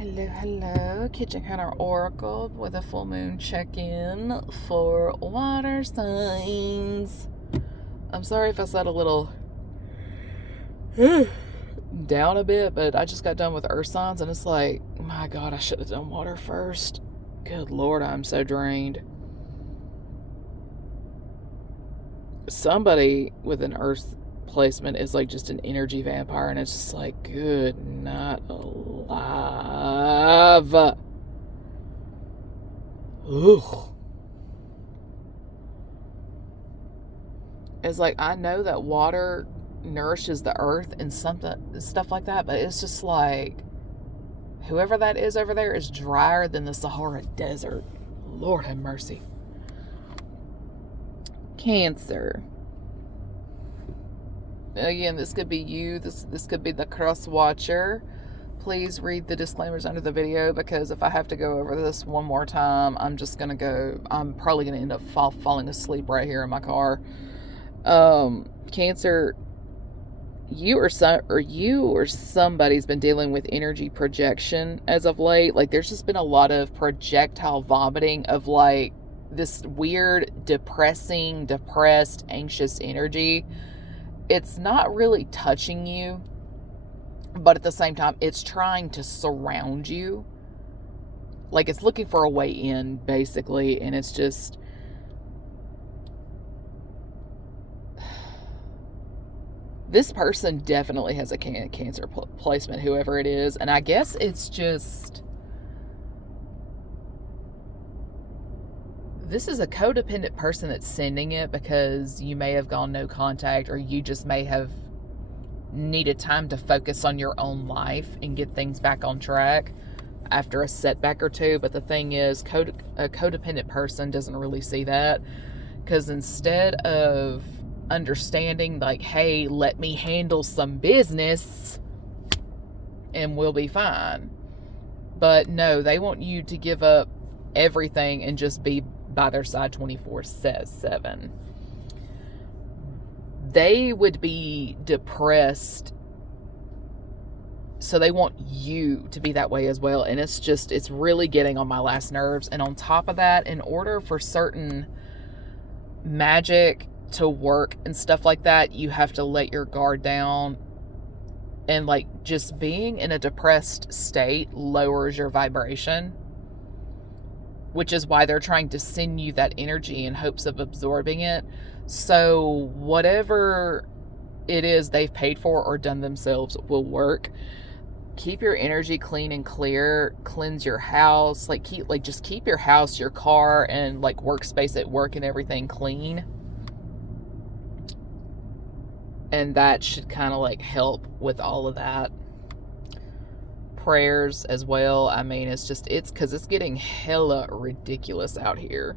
Hello, hello. Kitchen Counter Oracle with a full moon check-in for water signs. I'm sorry if I said a little down a bit, but I just got done with earth signs and it's like, my God, I should have done water first. Good Lord, I'm so drained. Somebody with an earth placement is like just an energy vampire, and it's just like, good, not alive. Ugh. It's like, I know that water nourishes the earth and stuff like that, but it's just like, whoever that is over there is drier than the Sahara Desert. Lord have mercy. Cancer. Again, this could be you. This could be the cross watcher. Please read the disclaimers under the video, because if I have to go over this one more time, I'm probably going to end up falling asleep right here in my car. Cancer, you or somebody's been dealing with energy projection as of late. Like, there's just been a lot of projectile vomiting of like this weird, depressed, anxious energy. It's not really touching you, but at the same time, it's trying to surround you. Like, it's looking for a way in, basically, and it's just... This person definitely has a cancer placement, whoever it is, and I guess it's just... This is a codependent person that's sending it, because you may have gone no contact, or you just may have needed time to focus on your own life and get things back on track after a setback or two. But the thing is, a codependent person doesn't really see that, because instead of understanding like, hey, let me handle some business and we'll be fine, but no, they want you to give up everything and just be by their side 24/7. They would be depressed, so they want you to be that way as well. And it's really getting on my last nerves. And on top of that, in order for certain magic to work and stuff like that, you have to let your guard down. And like, just being in a depressed state lowers your vibration, which is why they're trying to send you that energy in hopes of absorbing it. So whatever it is they've paid for or done themselves will work. Keep your energy clean and clear. Cleanse your house. Just keep your house, your car, and like workspace at work and everything clean. And that should kind of like help with all of that. Prayers as well. I mean, it's because it's getting hella ridiculous out here.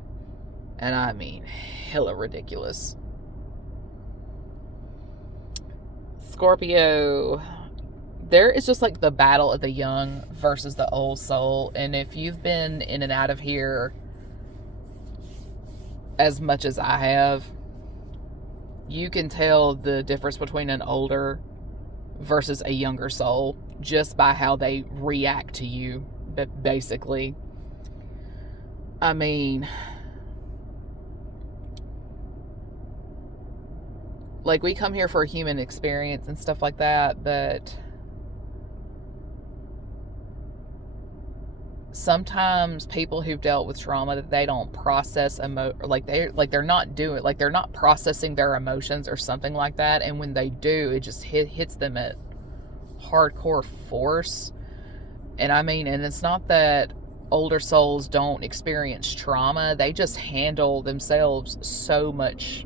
And I mean, hella ridiculous. Scorpio, there is just like the battle of the young versus the old soul. And if you've been in and out of here as much as I have, you can tell the difference between an older versus a younger soul just by how they react to you, basically. I mean, like, we come here for a human experience and stuff like that, but sometimes people who've dealt with trauma, that they don't process they're not processing their emotions or something like that, and when they do, it just hits them at hardcore force. And I mean, and it's not that older souls don't experience trauma, they just handle themselves so much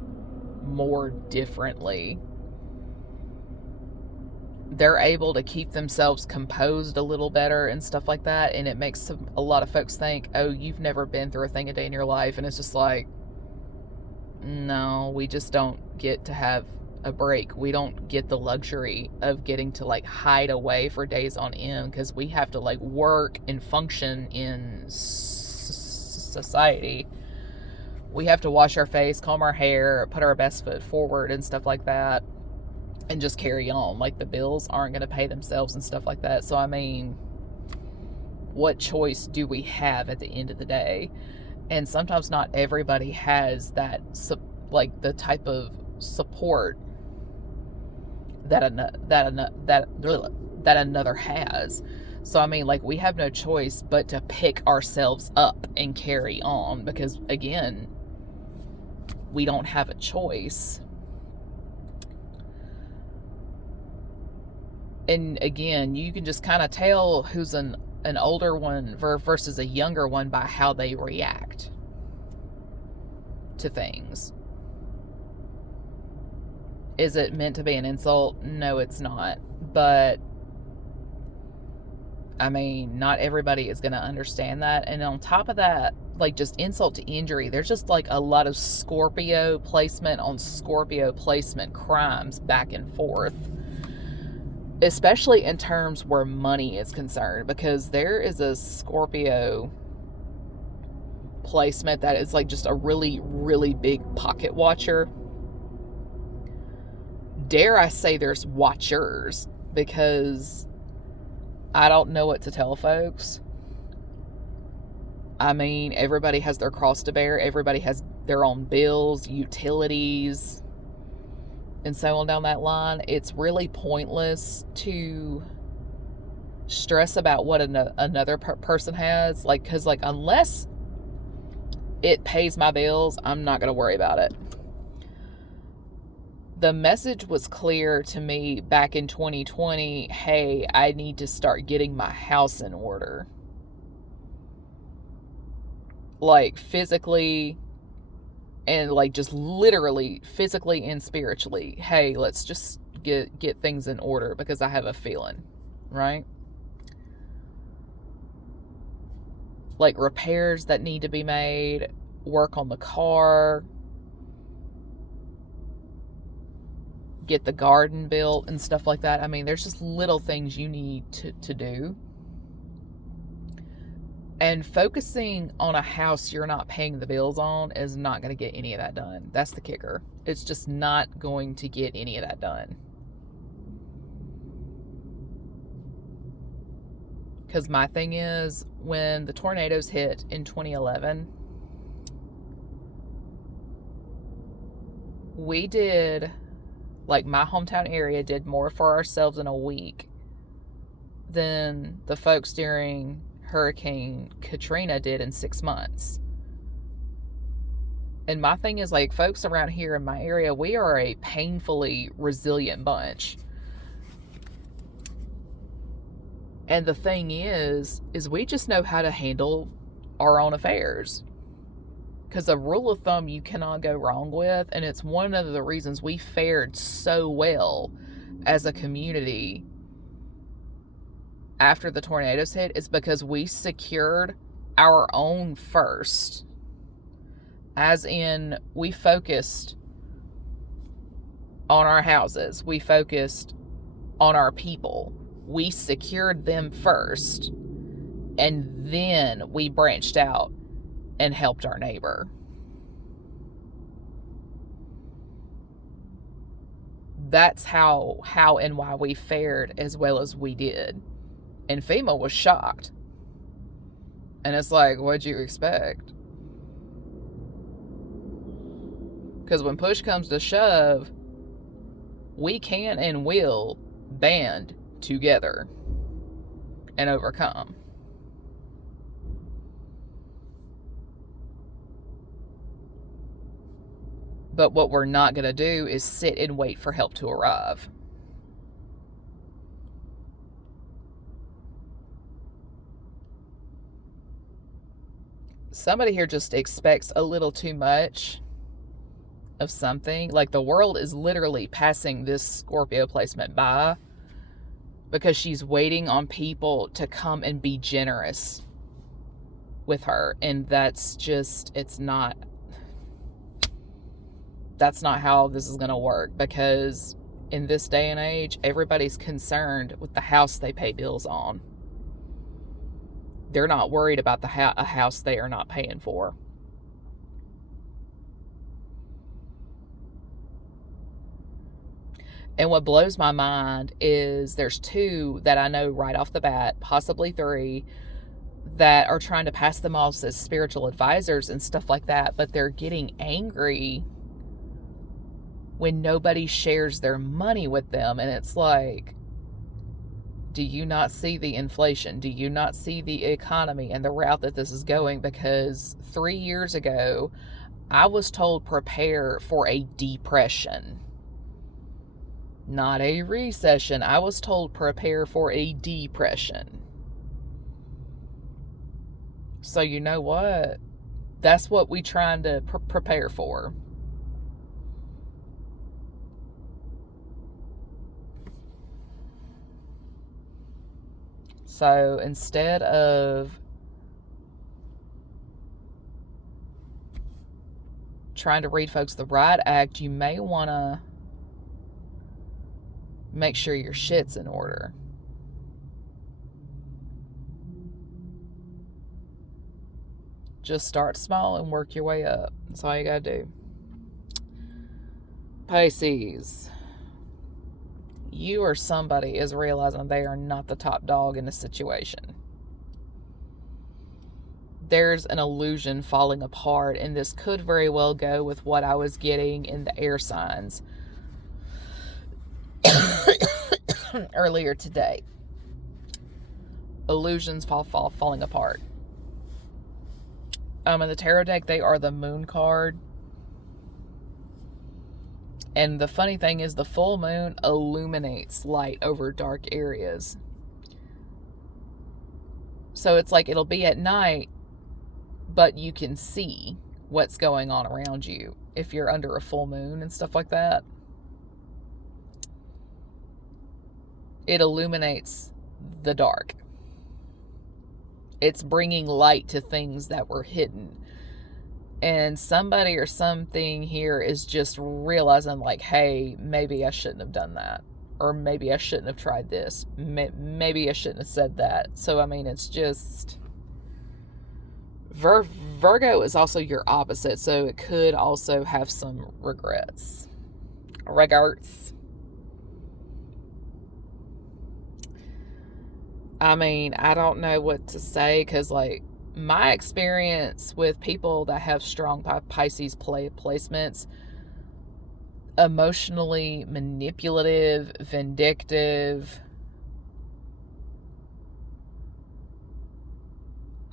more differently. They're able to keep themselves composed a little better and stuff like that, and it makes a lot of folks think, oh, you've never been through a thing a day in your life. And it's just like, no, we just don't get to have a break. We don't get the luxury of getting to like hide away for days on end, because we have to like work and function in society. We have to wash our face, comb our hair, put our best foot forward and stuff like that, and just carry on. Like, the bills aren't going to pay themselves and stuff like that. So I mean, what choice do we have at the end of the day? And sometimes not everybody has that, like, the type of support that another has. So, I mean, like, we have no choice but to pick ourselves up and carry on, because, again, we don't have a choice. And again, you can just kind of tell who's an older one versus a younger one by how they react to things. Is it meant to be an insult? No, it's not. But, I mean, not everybody is going to understand that. And on top of that, like, just insult to injury, there's just, like, a lot of Scorpio placement on Scorpio placement crimes back and forth, especially in terms where money is concerned, because there is a Scorpio placement that is, like, just a really, really big pocket watcher. Dare I say there's watchers, because I don't know what to tell folks. I mean, everybody has their cross to bear. Everybody has their own bills, utilities, and so on down that line. It's really pointless to stress about what another person has. Like, because, like, unless it pays my bills, I'm not going to worry about it. The message was clear to me back in 2020. Hey, I need to start getting my house in order. Like, physically and, like, just literally physically and spiritually. Hey, let's just get things in order, because I have a feeling, right? Like, repairs that need to be made, work on the car, get the garden built and stuff like that. I mean, there's just little things you need to do. And focusing on a house you're not paying the bills on is not going to get any of that done. That's the kicker. It's just not going to get any of that done. Because my thing is, when the tornadoes hit in 2011, we did, like, my hometown area did more for ourselves in a week than the folks during Hurricane Katrina did in 6 months. And my thing is, like, folks around here in my area, we are a painfully resilient bunch. And the thing is we just know how to handle our own affairs. Because a rule of thumb you cannot go wrong with, and it's one of the reasons we fared so well as a community after the tornadoes hit, is because we secured our own first. As in, we focused on our houses. We focused on our people. We secured them first. And then we branched out and helped our neighbor. That's how and why we fared as well as we did. And FEMA was shocked. And it's like, what'd you expect? Because when push comes to shove, we can and will band together and overcome. But what we're not going to do is sit and wait for help to arrive. Somebody here just expects a little too much of something. Like, the world is literally passing this Scorpio placement by because she's waiting on people to come and be generous with her. And that's just, that's not how this is going to work, because in this day and age, everybody's concerned with the house they pay bills on. They're not worried about a house they are not paying for. And what blows my mind is there's 2 that I know right off the bat, possibly 3, that are trying to pass them off as spiritual advisors and stuff like that, but they're getting angry when nobody shares their money with them. And it's like, do you not see the inflation? Do you not see the economy and the route that this is going? Because 3 years ago, I was told prepare for a depression, not a recession. I was told prepare for a depression. So you know what? That's what we trying to prepare for. So instead of trying to read folks the right act, you may want to make sure your shit's in order. Just start small and work your way up. That's all you gotta do. Pisces, you or somebody is realizing they are not the top dog in the situation. There's an illusion falling apart, and this could very well go with what I was getting in the air signs earlier today. Illusions falling apart. In the tarot deck, they are the moon card. And the funny thing is, the full moon illuminates light over dark areas. So it's like it'll be at night, but you can see what's going on around you if you're under a full moon and stuff like that. It illuminates the dark. It's bringing light to things that were hidden. And somebody or something here is just realizing, like, hey, maybe I shouldn't have done that. Or maybe I shouldn't have tried this. Maybe I shouldn't have said that. So, I mean, it's just... Virgo is also your opposite, so it could also have some regrets. I mean, I don't know what to say, because, like, my experience with people that have strong Pisces placements, emotionally manipulative, vindictive,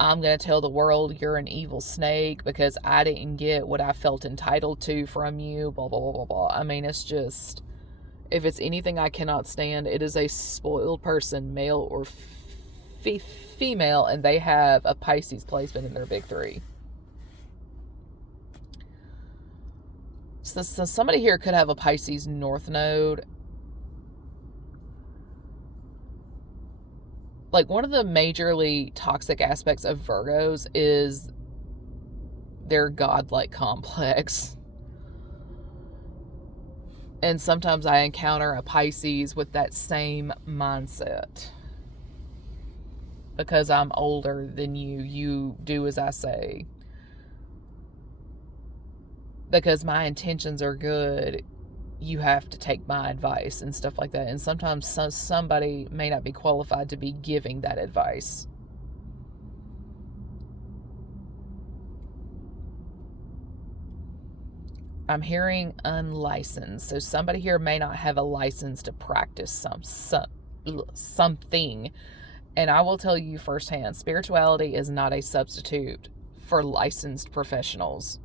I'm going to tell the world you're an evil snake because I didn't get what I felt entitled to from you, blah, blah, blah, blah, blah. I mean, it's just, if it's anything I cannot stand, it is a spoiled person, male or female, and they have a Pisces placement in their big three. So somebody here could have a Pisces North Node. Like, one of the majorly toxic aspects of Virgos is their godlike complex. And sometimes I encounter a Pisces with that same mindset. Because I'm older than you, you do as I say. Because my intentions are good, you have to take my advice and stuff like that. And sometimes somebody may not be qualified to be giving that advice. I'm hearing unlicensed. So somebody here may not have a license to practice something. And I will tell you firsthand, spirituality is not a substitute for licensed professionals.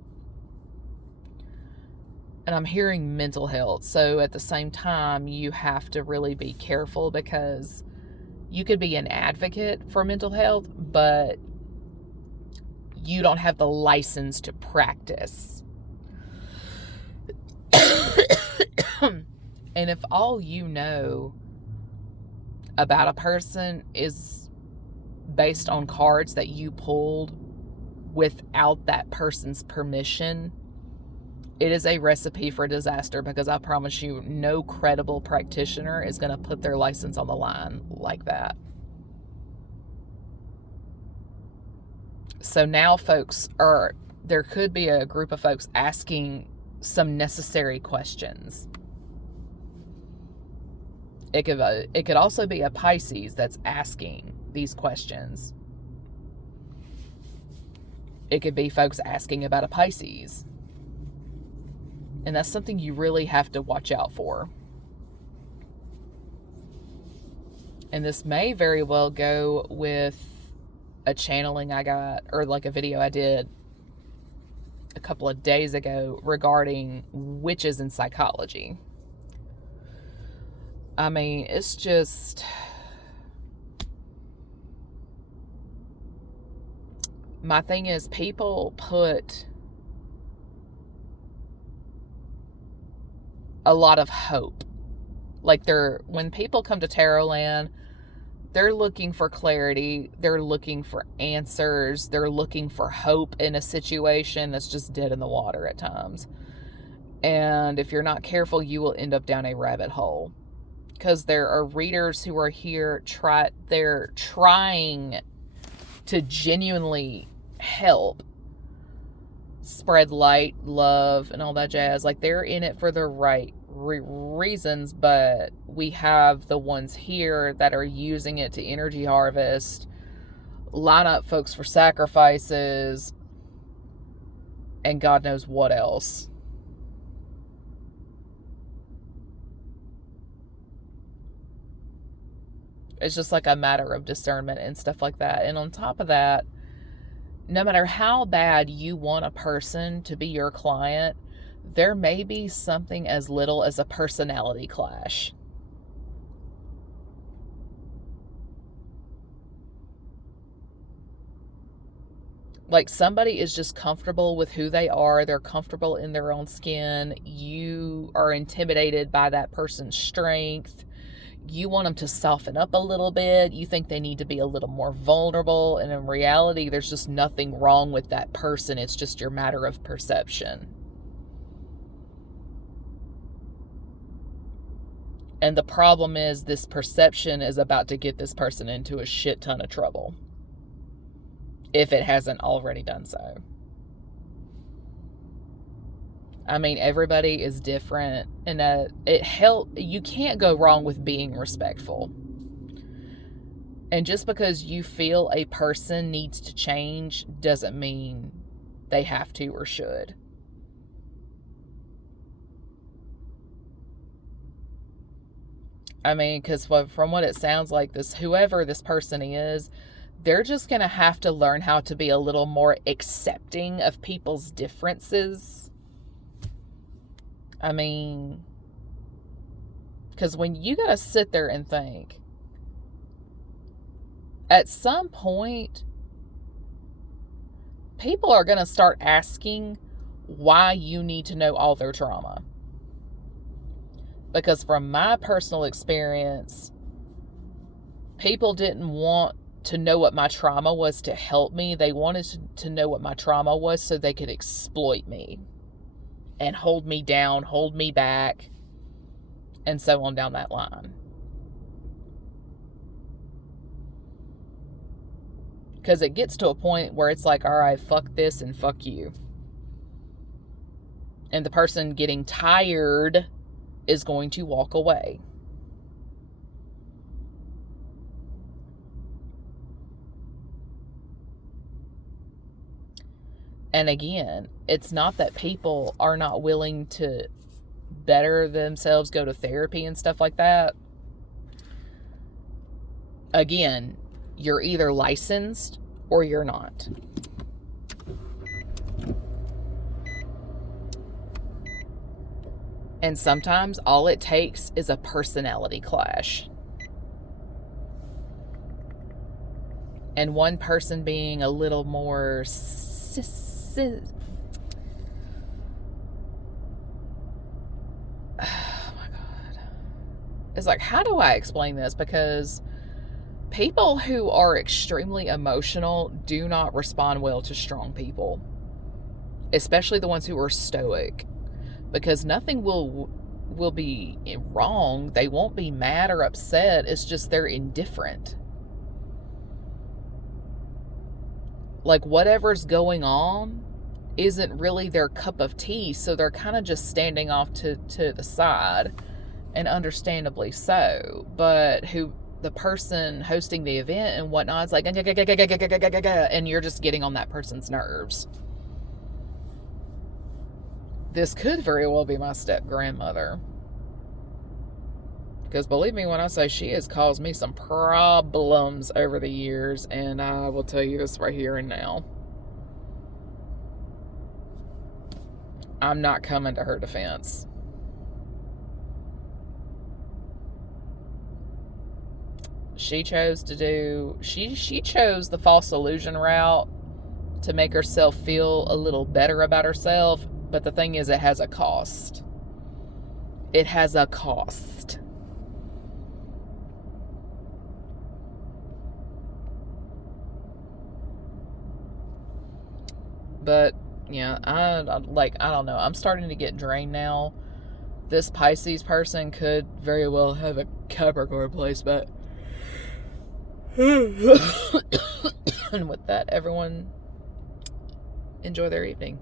And I'm hearing mental health. So at the same time, you have to really be careful, because you could be an advocate for mental health, but you don't have the license to practice. And if all you know about a person is based on cards that you pulled without that person's permission, it is a recipe for disaster, because I promise you, no credible practitioner is going to put their license on the line like that. So now there could be a group of folks asking some necessary questions. It could also be a Pisces that's asking these questions. It could be folks asking about a Pisces. And that's something you really have to watch out for. And this may very well go with a channeling I got, or like a video I did a couple of days ago regarding witches and psychology. I mean, it's just... My thing is, people put a lot of hope. Like, when people come to Tarotland, they're looking for clarity. They're looking for answers. They're looking for hope in a situation that's just dead in the water at times. And if you're not careful, you will end up down a rabbit hole. Because there are readers who are here, they're trying to genuinely help spread light, love, and all that jazz. Like, they're in it for the right reasons, but we have the ones here that are using it to energy harvest, line up folks for sacrifices, and God knows what else. It's just like a matter of discernment and stuff like that. And on top of that, no matter how bad you want a person to be your client, there may be something as little as a personality clash. Like, somebody is just comfortable with who they are. They're comfortable in their own skin. You are intimidated by that person's strength. You want them to soften up a little bit. You think they need to be a little more vulnerable. And in reality, there's just nothing wrong with that person. It's just your matter of perception. And the problem is, this perception is about to get this person into a shit ton of trouble, if it hasn't already done so. I mean, everybody is different, and you can't go wrong with being respectful. And just because you feel a person needs to change doesn't mean they have to or should. I mean, because from what it sounds like, whoever this person is, they're just going to have to learn how to be a little more accepting of people's differences. I mean, because when you got to sit there and think, at some point, people are going to start asking why you need to know all their trauma. Because from my personal experience, people didn't want to know what my trauma was to help me. They wanted to know what my trauma was so they could exploit me and hold me down, hold me back, and so on down that line. Because it gets to a point where it's like, all right, fuck this and fuck you. And the person getting tired is going to walk away. And again, it's not that people are not willing to better themselves, go to therapy and stuff like that. Again, you're either licensed or you're not. And sometimes all it takes is a personality clash. And one person being a little more oh my God. It's like, how do I explain this? Because people who are extremely emotional do not respond well to strong people. Especially the ones who are stoic. Because nothing will be wrong. They won't be mad or upset. It's just they're indifferent. Like, whatever's going on isn't really their cup of tea, so they're kind of just standing off to the side, and understandably so. But the person hosting the event and whatnot is like, and you're just getting on that person's nerves. This could very well be my step-grandmother. Because believe me when I say she has caused me some problems over the years, and I will tell you this right here and now. I'm not coming to her defense. She chose to do, she chose the false illusion route to make herself feel a little better about herself. But the thing is, it has a cost. It has a cost. But yeah, I don't know. I'm starting to get drained now. This Pisces person could very well have a Capricorn placement. And with that, everyone, enjoy their evening.